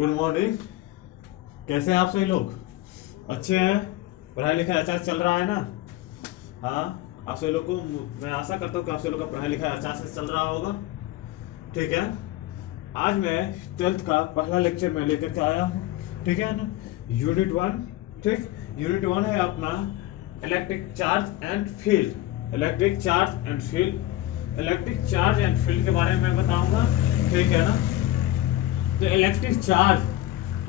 Good morning. कैसे हैं आप सभी लोग? अच्छे हैं? पढ़ाई लिखाई अच्छा चल रहा है ना? हाँ, आप सभी लोग को मैं आशा करता हूँ कि आप सभी लोग का पढ़ाई लिखाई अच्छा से चल रहा होगा। ठीक है, आज मैं 12th का पहला लेक्चर में लेकर के आया हूँ। ठीक है ना, यूनिट 1। ठीक, यूनिट 1 है अपना electric charge and field. Electric charge and field, electric charge and field के बारे में मैं बताऊंगा। ठीक है ना, तो electric charge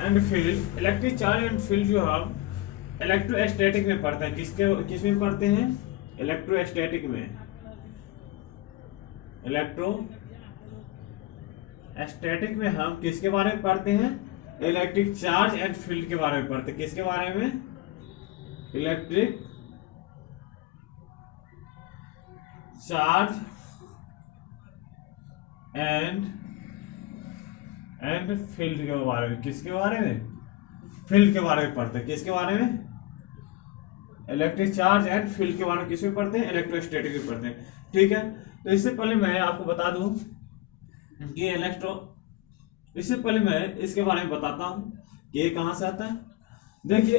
and field, electric charge and field जो हम इलेक्ट्रोस्टैटिक में पढ़ते हैं। किस में पढ़ते हैं? इलेक्ट्रोस्टैटिक में। इलेक्ट्रोस्टैटिक में हम किसके बारे में पढ़ते हैं? इलेक्ट्रिक चार्ज एंड फील्ड के बारे में पढ़ते हैं। किसके बारे में? इलेक्ट्रिक चार्ज एंड फील्ड के बारे में। किसके बारे में? फील्ड के बारे में पढ़ते हैं। किसके बारे में? इलेक्ट्रिक चार्ज एंड फील्ड के बारे में किस में पढ़ते हैं? इलेक्ट्रोस्टैटिक में पढ़ते हैं। ठीक है, तो इससे पहले मैं आपको बता दूं कि इससे पहले मैं इसके बारे में बताता हूं कि ये कहां से आता है। देखिए,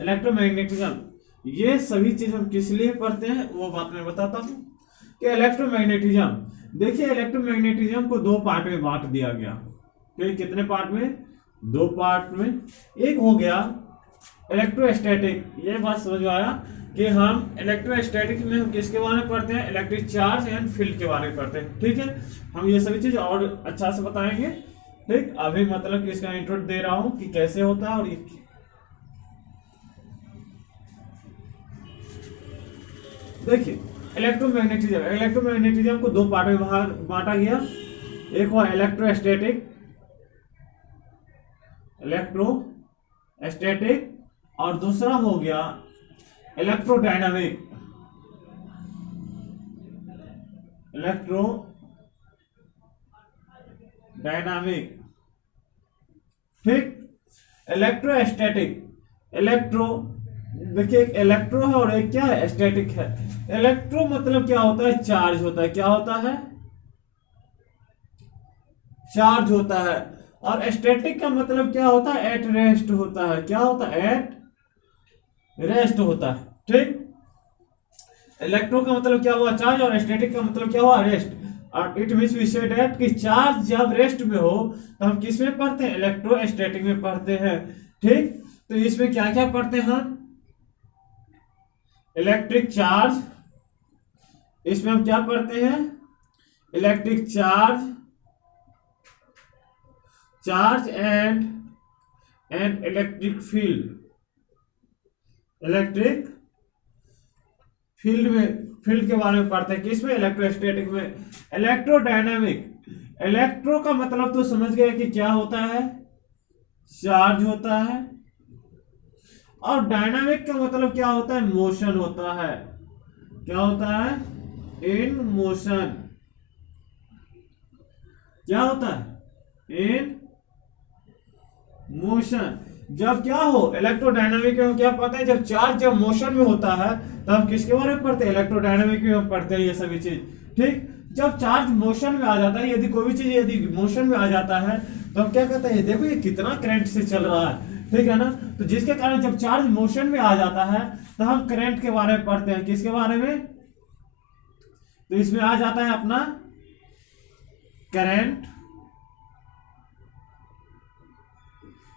इलेक्ट्रोमैग्नेटिज्म, ये सभी चीज हम किस लिए पढ़ते हैं वो बात मैं बताता हूं कि इलेक्ट्रोमैग्नेटिज्म, देखिए इलेक्ट्रोमैग्नेटिज्म को दो पार्ट में बांट दिया गया। ठीक, कितने पार्ट में? दो पार्ट में। एक हो गया इलेक्ट्रोस्टैटिक। ये बात समझ में आया कि हम इलेक्ट्रोस्टैटिक में हम किसके बारे में पढ़ते हैं? इलेक्ट्रिक चार्ज एंड फील्ड के बारे में पढ़ते हैं। ठीक है, हम ये सभी चीज और अच्छा से बताएंगे। ठीक, अभी मतलब कि इसका इंट्रो दे रहा हूं कि कैसे होता है। और देखिए, इलेक्ट्रोमैग्नेटिज्म को दो पार्ट में बांटा गया। एक हुआ इलेक्ट्रोस्टैटिक और दूसरा हो गया इलेक्ट्रोडायनामिक। ठीक, इलेक्ट्रोस्टैटिक, देखिए एक इलेक्ट्रो है और एक क्या है? स्टैटिक है। इलेक्ट्रो मतलब क्या होता है? चार्ज होता है। क्या होता है? चार्ज होता है। और स्टैटिक का मतलब क्या होता है? एट रेस्ट होता है। क्या होता है? एट रेस्ट होता है। ठीक, इलेक्ट्रो का मतलब क्या हुआ? चार्ज, और स्टैटिक का मतलब क्या हुआ? रेस्ट। और it means we say that कि चार्ज जब रेस्ट में हो तो हम किस में पढ़ते हैं? इलेक्ट्रोस्टैटिक में पढ़ते हैं। ठीक, तो इसमें क्या क्या पढ़ते हैं हम? इलेक्ट्रिक चार्ज, इसमें हम क्या पढ़ते हैं? Electric charge and electric field के बारे में पढ़ते हैं। किसमें? इलेक्ट्रोस्टैटिक में। इलेक्ट्रोडायनामिक, इलेक्ट्रो का मतलब तो समझ गए कि क्या होता है? चार्ज होता है। और डायनामिक का मतलब क्या होता है? मोशन होता है। क्या होता है? In motion. क्या होता है? In motion. जब क्या हो? इलेक्ट्रोडायनामिक में क्या पता है? जब मोशन में होता है तब किसके बारे में पढ़ते हैं? इलेक्ट्रोडायनामिक में हम पढ़ते हैं ये सभी चीज। ठीक, जब चार्ज मोशन में आ जाता है, यदि कोई भी चीज यदि मोशन में आ जाता है तो हम क्या कहते हैं? देखो ये कितना करंट से चल रहा है। ठीक है ना, तो जिसके कारण जब चार्ज मोशन में आ जाता है तो हम करंट के बारे में पढ़ते हैं। किसके बारे में? तो इसमें आ जाता है अपना करंट।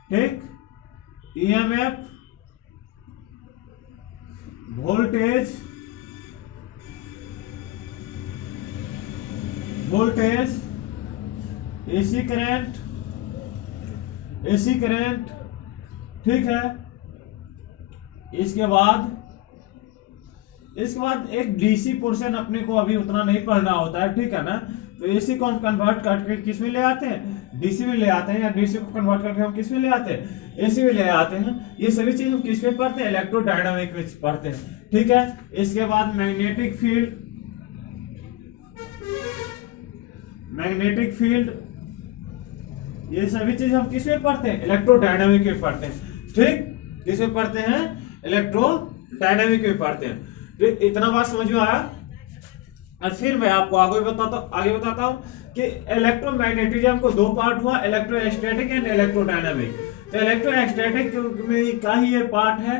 ठीक, ईएमएफ, वोल्टेज, एसी करंट। ठीक है, इसके बाद एक डीसी पोर्शन अपने को अभी उतना नहीं पढ़ना होता है। ठीक है ना, तो एसी को हम कन्वर्ट करके किस में ले आते हैं? डीसी में ले आते हैं। या डीसी को कन्वर्ट करके हम किस में ले आते हैं? एसी में ले आते हैं। ये सभी चीज हम किस में पढ़ते हैं? इलेक्ट्रोडायनामिक में पढ़ते हैं। ठीक है, इसके बाद मैग्नेटिक फील्ड, ये सभी चीज हम किस में पढ़ते हैं? इलेक्ट्रोडायनामिक में पढ़ते हैं। ठीक, किसमें पढ़ते हैं? इलेक्ट्रोडायनेमिक में पढ़ते हैं। तो इतना बात समझ में आया। और फिर मैं आपको आगे बताता हूँ कि इलेक्ट्रोमैग्नेटिज्म को दो पार्ट हुआ, इलेक्ट्रोस्टैटिक एंड इलेक्ट्रोडायनेमिक। तो इलेक्ट्रोस्टैटिक में का ही ये पार्ट है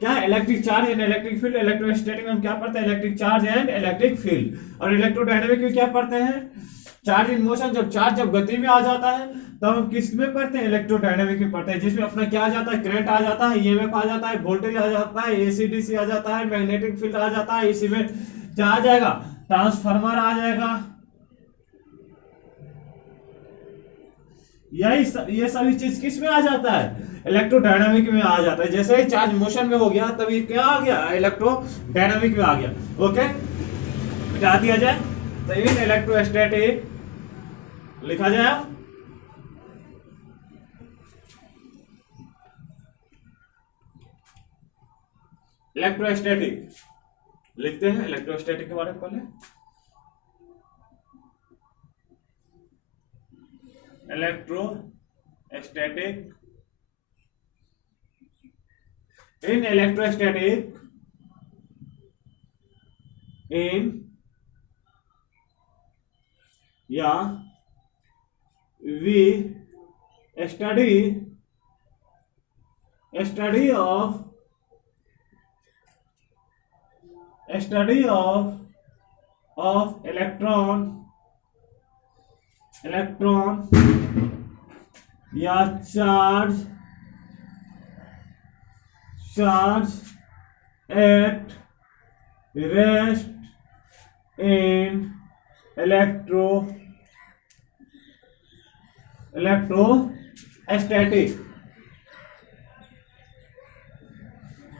क्या? Electric charge and electric field. Electrostatic में हम क्या पढ़ते हैं? Electric charge and electric field. और इलेक्ट्रोडायनेमिक में क्या पढ़ते हैं? Charge in motion. जब गति में आ जाता है तब हम किस में पढ़ते हैं? इलेक्ट्रोडायनेमिक में पढ़ते हैं, जिसमें अपना क्या आ जाता है? करंट आ जाता है, ईएमएफ आ जाता है, वोल्टेज आ जाता है, एसी डीसी आ जाता है, मैग्नेटिक फील्ड आ जाता है। इसी में क्या आ जाएगा? ट्रांसफार्मर आ जाएगा। ये सभी चीज किस में आ जाता है? इलेक्ट्रोडायनामिक में आ जाता है। जैसे ही चार्ज मोशन में हो गया तब ये क्या आ गया? इलेक्ट्रोडायनामिक में आ गया। ओके, मिटा दिया जाए तो इन इलेक्ट्रोस्टैटिक लिखा जाए। इलेक्ट्रोस्टैटिक लिखते हैं। इलेक्ट्रोस्टैटिक के बारे में पहले इलेक्ट्रोस्टैटिक in electrostatic in या we study of electron या charge at rest in electrostatic।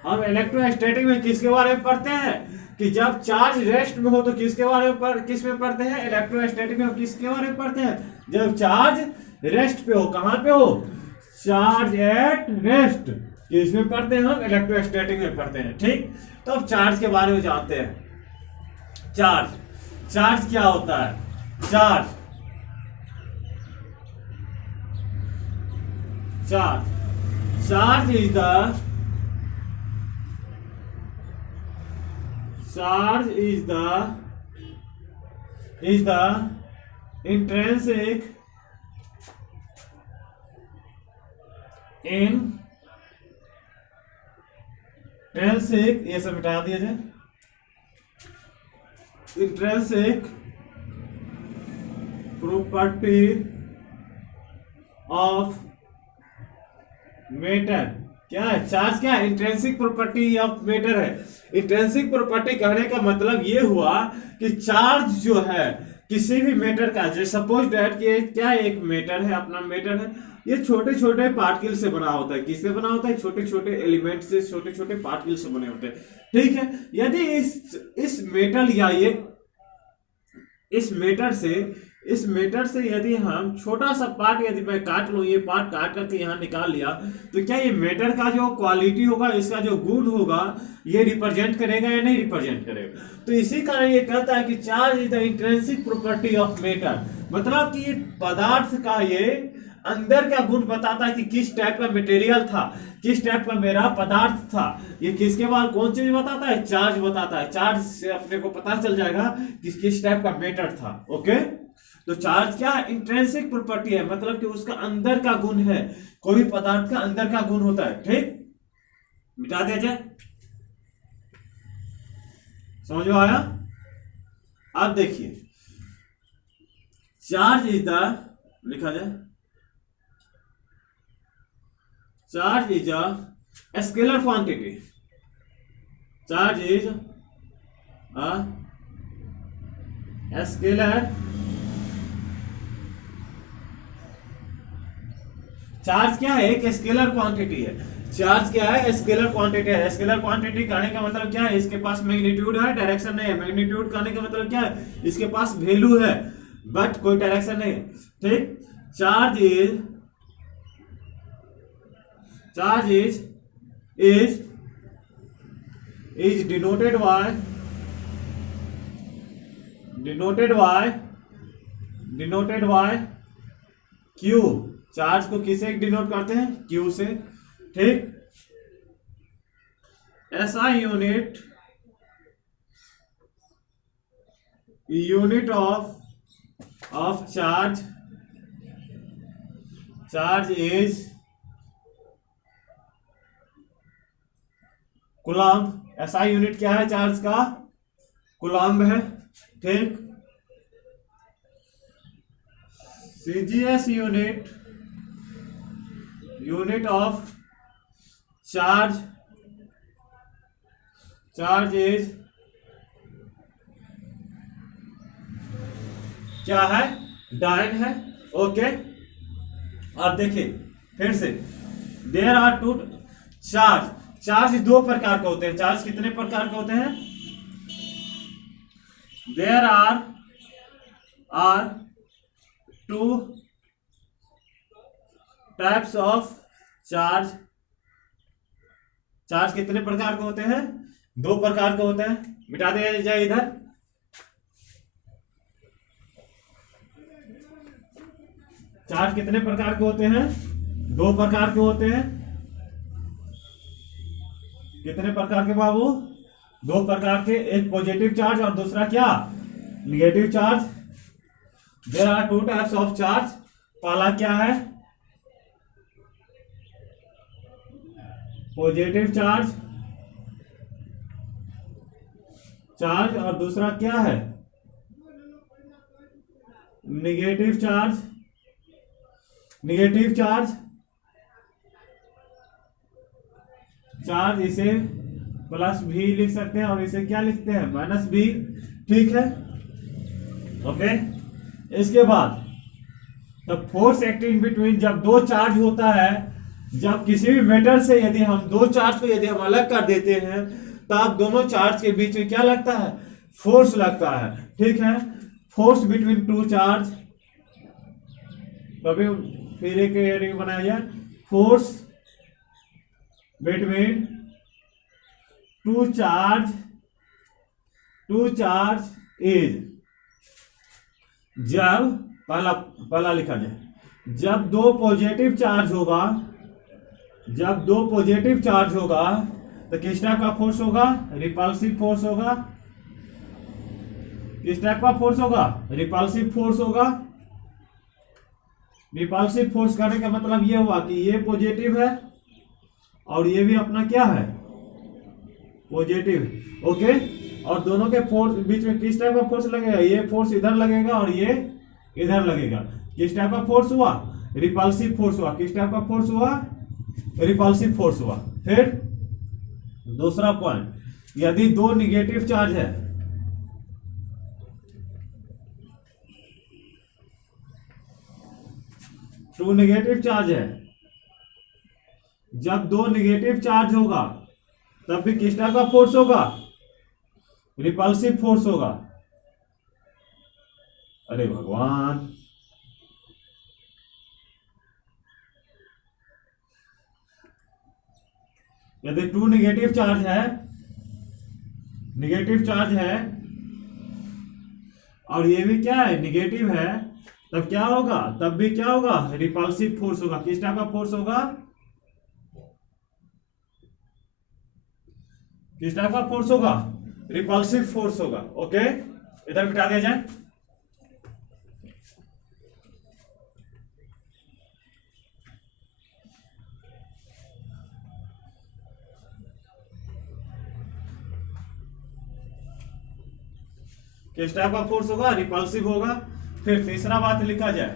हम इलेक्ट्रोस्टैटिक में किसके बारे में पढ़ते हैं? कि जब चार्ज रेस्ट में हो तो किसके बारे में किस में पढ़ते हैं? इलेक्ट्रोस्टैटिक में हम किसके बारे में पढ़ते हैं? जब चार्ज रेस्ट पे हो। कहां पे हो? Charge at rest. इसमें पढ़ते हैं हम, इलेक्ट्रोस्टैटिक में पढ़ते हैं। ठीक, तो अब चार्ज के बारे में जानते हैं। चार्ज क्या होता है? चार्ज is the intrinsic ये सब मिटा दिया जाए। Intrinsic property of matter. क्या है? चार्ज क्या है? इंट्रिंसिक प्रॉपर्टी ऑफ मैटर है। इंट्रिंसिक प्रॉपर्टी कहने का मतलब ये हुआ कि चार्ज जो है किसी भी मैटर का, जैसे सपोज दैट कि क्या एक मैटर है, अपना मैटर है, ये छोटे छोटे पार्टिकल से बना होता है। किससे बना होता है? छोटे छोटे एलिमेंट से, छोटे छोटे पार्टिकल से बने होते हैं। ठीक है, यदि इस मेटल या ये इस मेटर से यदि हम छोटा सा पार्ट यदि मैं काट लूं, ये पार्ट काट करके यहाँ निकाल लिया, तो क्या ये मेटर का जो क्वालिटी होगा, इसका जो गुण होगा, ये रिप्रेजेंट करेगा या नहीं रिप्रेजेंट करेगा? तो इसी कारण ये कहता है कि charge is the intrinsic property of matter. मतलब कि ये पदार्थ का ये अंदर का गुण बताता है कि किस टाइप का मटेरियल था, किस टाइप का मेरा पदार्थ था। ये किसके बाद कौन चीज बताता है? चार्ज बताता है। चार्ज से अपने को पता चल जाएगा कि किस टाइप का मैटर था। ओके, तो चार्ज क्या है? इंट्रिंसिक प्रॉपर्टी है, मतलब कि उसका अंदर का गुण है। कोई पदार्थ का अंदर का गुण होता है। ठीक, मिटा दिया जाए। समझ में आया? अब देखिए, चार्ज इज द, लिखा जाए, charge is a scalar quantity. Charge is a scalar. Charge क्या है? एक स्केलर क्वांटिटी है। चार्ज क्या है? स्केलर क्वांटिटी है। स्केलर क्वांटिटी कहने का मतलब क्या है? इसके पास मैग्नीट्यूड है, डायरेक्शन नहीं है। मैग्नीट्यूड कहने का मतलब क्या है? इसके पास वैल्यू है बट कोई डायरेक्शन नहीं है। ठीक, charge is denoted by Q। Charge को किसे डिनोट करते हैं? Q से। ठीक, SI unit of charge is coulomb. SI unit क्या है चार्ज का? कूलम्ब है। ठीक। CGS unit of charge is क्या है? डायन है। ओके। अब देखिए फिर से, देयर आर टू चार्ज दो प्रकार के होते हैं। चार्ज कितने प्रकार के होते हैं? There are two types of charge कितने प्रकार के होते हैं? दो प्रकार के होते हैं। मिटा दिया जाए इधर। चार्ज कितने प्रकार के होते हैं? दो प्रकार के होते हैं। कितने प्रकार के बाबू? दो प्रकार के। एक पॉजिटिव चार्ज और दूसरा क्या? Negative charge. There are two types of charge. पहला क्या है? पॉजिटिव चार्ज और दूसरा क्या है? निगेटिव चार्ज इसे प्लस भी लिख सकते हैं और इसे क्या लिखते हैं? माइनस भी। ठीक है। ओके। इसके बाद द फोर्स एक्टिंग बिटवीन, जब दो चार्ज होता है, जब किसी भी मेटल से यदि हम दो चार्ज को यदि हम अलग कर देते हैं, तब दोनों चार्ज के बीच में क्या लगता है? फोर्स लगता है। ठीक है। फोर्स बिटवीन टू चार्ज, कभी फिर एक बनाया जाए, force between two charge is, जब पहला लिखा जाए, जब दो पॉजिटिव चार्ज होगा तो किस टाइप का फोर्स होगा? रिपल्सिव फोर्स होगा। किस टाइप का फोर्स होगा? रिपल्सिव फोर्स होगा। रिपल्सिव फोर्स करने का मतलब ये हुआ कि ये पॉजिटिव है और ये भी अपना क्या है? पॉजिटिव। ओके। और दोनों के फोर्स बीच में किस टाइप का फोर्स लगेगा? ये फोर्स इधर लगेगा और ये इधर लगेगा। किस टाइप का फोर्स हुआ? रिपल्सिव फोर्स हुआ। किस टाइप का फोर्स हुआ? रिपल्सिव फोर्स हुआ। फिर दूसरा पॉइंट, यदि दो निगेटिव चार्ज है, टू नेगेटिव चार्ज है, जब दो नेगेटिव चार्ज होगा तब भी किस टाइप का फोर्स होगा? रिपल्सिव फोर्स होगा। अरे भगवान। यदि टू नेगेटिव चार्ज है और ये भी क्या है? निगेटिव है, तब क्या होगा? तब भी क्या होगा? रिपल्सिव फोर्स होगा। किस टाइप का फोर्स होगा? किस टाइप का फोर्स होगा? रिपल्सिव फोर्स होगा। ओके। इधर मिटा दिया जाए। किस टाइप का फोर्स होगा? रिपल्सिव होगा। फिर तीसरा बात लिखा जाए,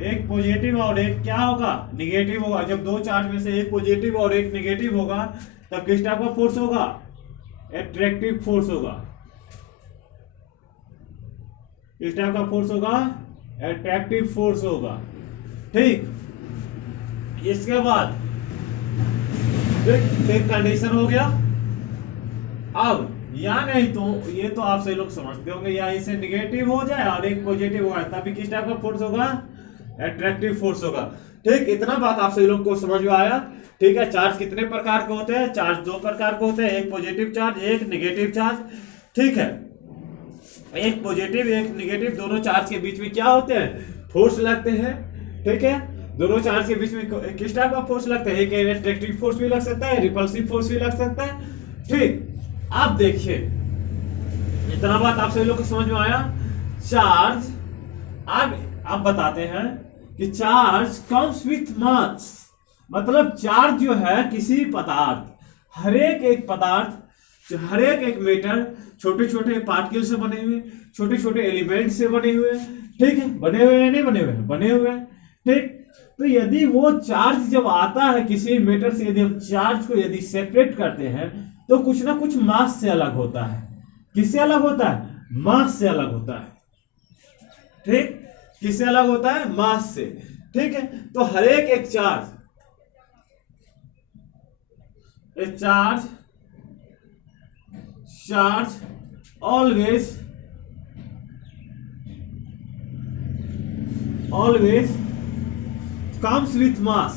एक पॉजिटिव और एक क्या होगा? निगेटिव होगा। जब दो चार्ज में से एक पॉजिटिव और एक निगेटिव होगा तब किस टाइप का फोर्स होगा? एट्रैक्टिव फोर्स होगा। किस टाइप का फोर्स होगा? एट्रैक्टिव फोर्स होगा। ठीक। इसके बाद फिर कंडीशन हो गया। अब या नहीं तो ये तो आप सही लोग समझते होंगे, या इसे निगेटिव हो जाए और एक पॉजिटिव होगा तभी किस टाइप का फोर्स होगा? एट्रैक्टिव फोर्स होगा। ठीक। इतना बात आप सही लोग को समझ में आया? ठीक है। चार्ज कितने प्रकार के होते हैं? चार्ज दो प्रकार के होते हैं, एक पॉजिटिव चार्ज, एक निगेटिव चार्ज। ठीक है। एक पॉजिटिव एक निगेटिव दोनों चार्ज के बीच में क्या होते हैं? फोर्स लगते हैं। ठीक है। दोनों चार्ज के बीच में किस टाइप का फोर्स लगता है? एक एट्रैक्टिव फोर्स भी लग सकता है, रिपल्सिव फोर्स भी लग सकता है। ठीक, आप देखिए इतना बात आप सभी लोग को समझ में आया। चार्ज आप बताते हैं कि चार्ज कम्स विथ मास, मतलब चार्ज जो है किसी पदार्थ, हरेक एक पदार्थ, हरेक एक मेटर छोटे छोटे पार्टिकल से बने हुए, छोटे छोटे एलिमेंट से बने हुए, ठीक है, बने हुए हैं नहीं बने हुए, बने हुए हैं। ठीक, तो यदि वो चार्ज जब आता है किसी मेटर से, यदि हम चार्ज को यदि सेपरेट करते हैं तो कुछ ना कुछ मास से अलग होता है। किससे अलग होता है? मास से अलग होता है। ठीक, किससे अलग होता है? मास से। ठीक है, तो हर एक charge, charge always comes with mass,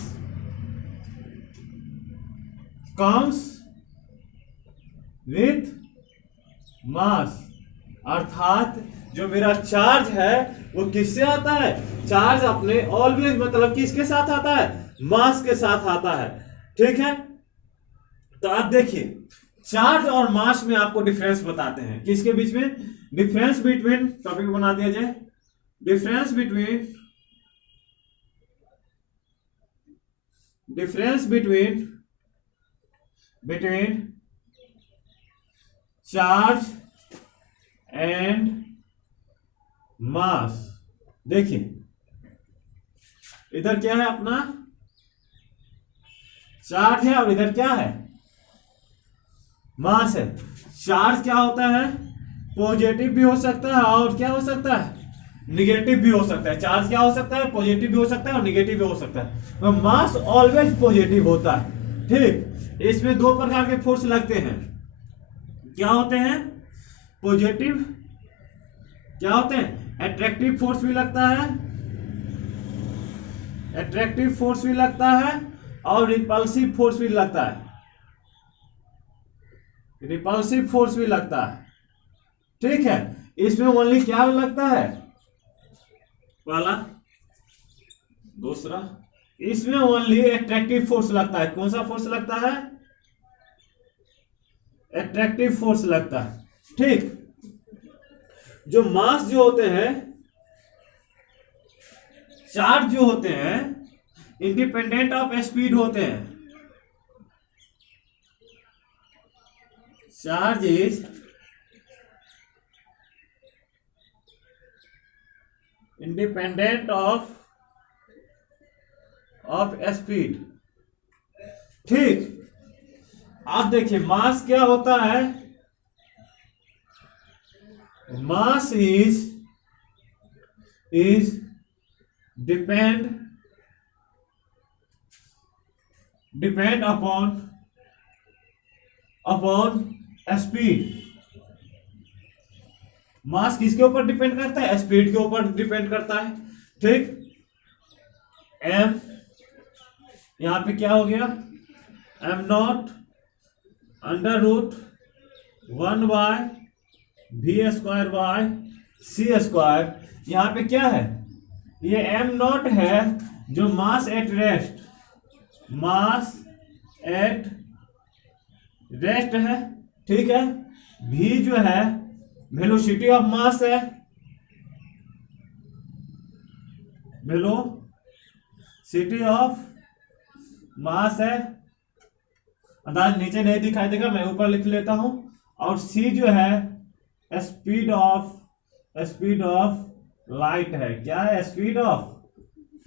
अर्थात जो मेरा चार्ज है वो किससे आता है? चार्ज अपने ऑलवेज मतलब किसके साथ आता है? मास के साथ आता है। ठीक है, तो आप देखिए चार्ज और मास में आपको डिफरेंस बताते हैं। किसके बीच में? डिफरेंस बिटवीन, टॉपिक बना दिया जाए, difference between charge and mass. देखिए इधर क्या है अपना चार्ज है और इधर क्या है? मास है। चार्ज क्या होता है? पॉजिटिव भी हो सकता है और क्या हो सकता है? निगेटिव भी हो सकता है। चार्ज क्या हो सकता है? पॉजिटिव भी हो सकता है और निगेटिव भी हो सकता है। तो मास ऑलवेज पॉजिटिव होता है। ठीक, इसमें दो प्रकार के फोर्स लगते हैं। क्या होते हैं? पॉजिटिव, क्या होते हैं? एट्रैक्टिव फोर्स भी लगता है, एट्रैक्टिव फोर्स भी लगता है और रिपल्सिव फोर्स भी लगता है, रिपल्सिव फोर्स भी लगता है। ठीक है, इसमें ओनली क्या लगता है? वाला दूसरा, इसमें ओनली एट्रैक्टिव फोर्स लगता है। कौन सा फोर्स लगता है? एट्रैक्टिव फोर्स लगता है। ठीक, जो मास जो होते हैं, चार्ज जो होते हैं, इंडिपेंडेंट ऑफ स्पीड होते हैं। Charge is independent of speed. ठीक, आप देखिए मास क्या होता है? Mass is depend upon speed. Mass किसके ऊपर डिपेंड करता है? स्पीड के ऊपर डिपेंड करता है। ठीक, m यहां पे क्या हो गया? m0 under root 1/v² c square. यहां पे क्या है? ये m0 है जो mass at rest, mass at rest है। ठीक है, v जो है वेलोसिटी ऑफ मास है, वेलोसिटी ऑफ मास है। अंदाज नीचे नहीं दिखाई देगा, मैं ऊपर लिख लेता हूं। और c जो है स्पीड ऑफ लाइट है। क्या है? स्पीड ऑफ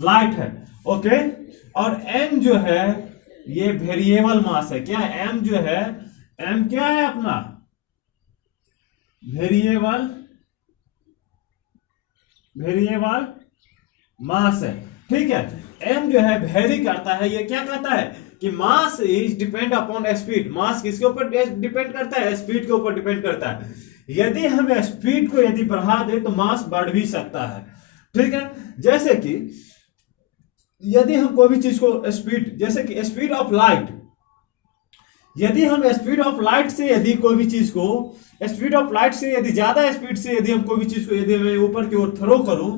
लाइट है। ओके, और m जो है ये वेरिएबल मास है। क्या है? m जो है, m क्या है अपना? वेरिएबल मास है। ठीक है, m जो है वेरी करता है। ये क्या कहता है कि mass is depend upon speed. Mass किसके ऊपर डिपेंड करता है? स्पीड के ऊपर डिपेंड करता है। यदि हम स्पीड को यदि बढ़ा दे तो मास बढ़ भी सकता है। ठीक है, जैसे कि यदि हम कोई भी चीज को स्पीड, जैसे कि स्पीड ऑफ लाइट, यदि हम स्पीड ऑफ लाइट से यदि कोई भी चीज को, स्पीड ऑफ लाइट से यदि ज्यादा स्पीड से यदि हम कोई भी चीज को यदि मैं ऊपर की ओर थ्रो करूं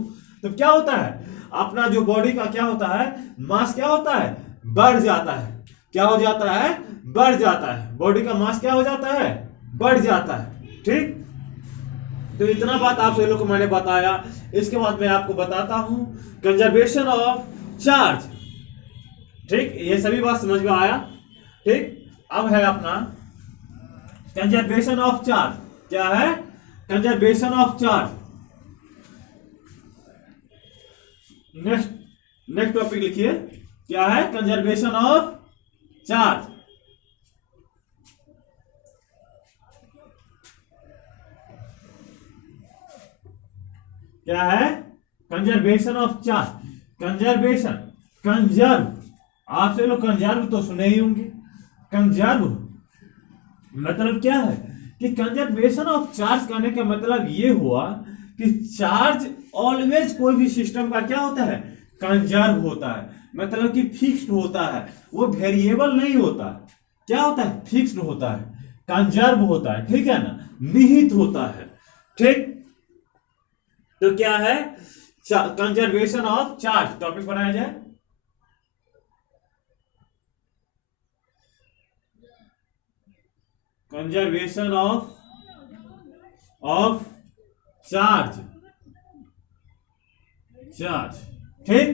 तो क्या होता है? अपना जो बॉडी का क्या होता है, मास क्या होता है, बढ़ जाता है। क्या हो जाता है, बढ़ जाता है। बॉडी का मास क्या हो जाता है, बढ़ जाता है। ठीक, तो इतना बात आप सभी लोग को मैंने बताया। इसके बाद मैं आपको बताता हूं कंजर्वेशन ऑफ चार्ज। ठीक, ये सभी बात समझ में आया। ठीक, अब है अपना कंजर्वेशन ऑफ चार्ज। क्या है, conservation of charge. Next topic लिखिए, क्या है, कंजर्वेशन ऑफ चार्ज। क्या है, conservation of charge. Conservation, conserve, आपसे लोग कंजर्व तो सुने ही होंगे। कंजर्व मतलब क्या है कि कंजर्वेशन ऑफ चार्ज करने का मतलब ये हुआ कि चार्ज ऑलवेज कोई भी सिस्टम का क्या होता है, कंजर्व होता है। मतलब कि फिक्स्ड होता है, वो वेरिएबल नहीं होता। क्या होता है, फिक्स्ड होता है, कंजर्व होता है। ठीक है ना, निहित होता है। ठीक, तो क्या है, कंजर्वेशन ऑफ चार्ज टॉपिक बनाया जाए। Conservation of charge. चार्ज, ठीक,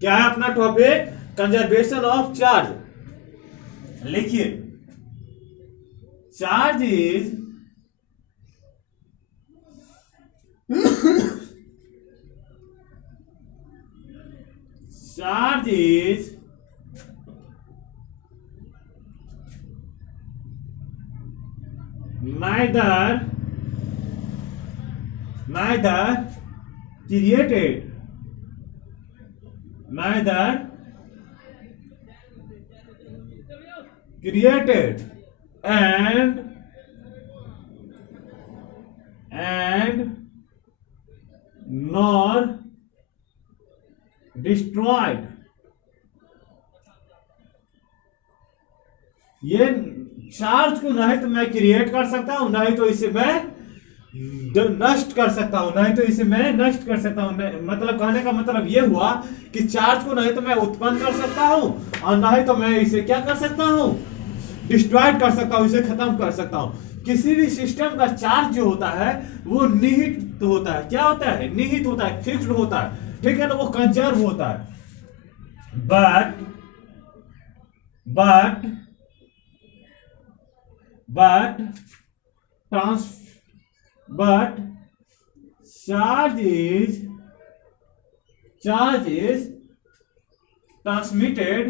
क्या है अपना टॉपिक, कंजर्वेशन ऑफ चार्ज। लिखिए, charge is charge is neither created and nor destroyed। ये चार्ज को नहीं तो मैं क्रिएट कर सकता हूं, नहीं तो इसे मैं नष्ट कर सकता हूं, नहीं तो इसे मैं नष्ट कर सकता हूं। मतलब कहने का मतलब ये हुआ कि चार्ज को नहीं तो मैं उत्पन्न कर सकता हूं, और नहीं तो मैं इसे क्या कर सकता हूं, डिस्ट्रॉय कर सकता हूं, इसे खत्म कर सकता हूं। किसी भी सिस्टम का चार्ज जो होता है वो निहित होता है। क्या होता है, निहित होता है, फिक्स्ड होता है। ठीक है ना, वो कंजर्व होता है। But charge is transmitted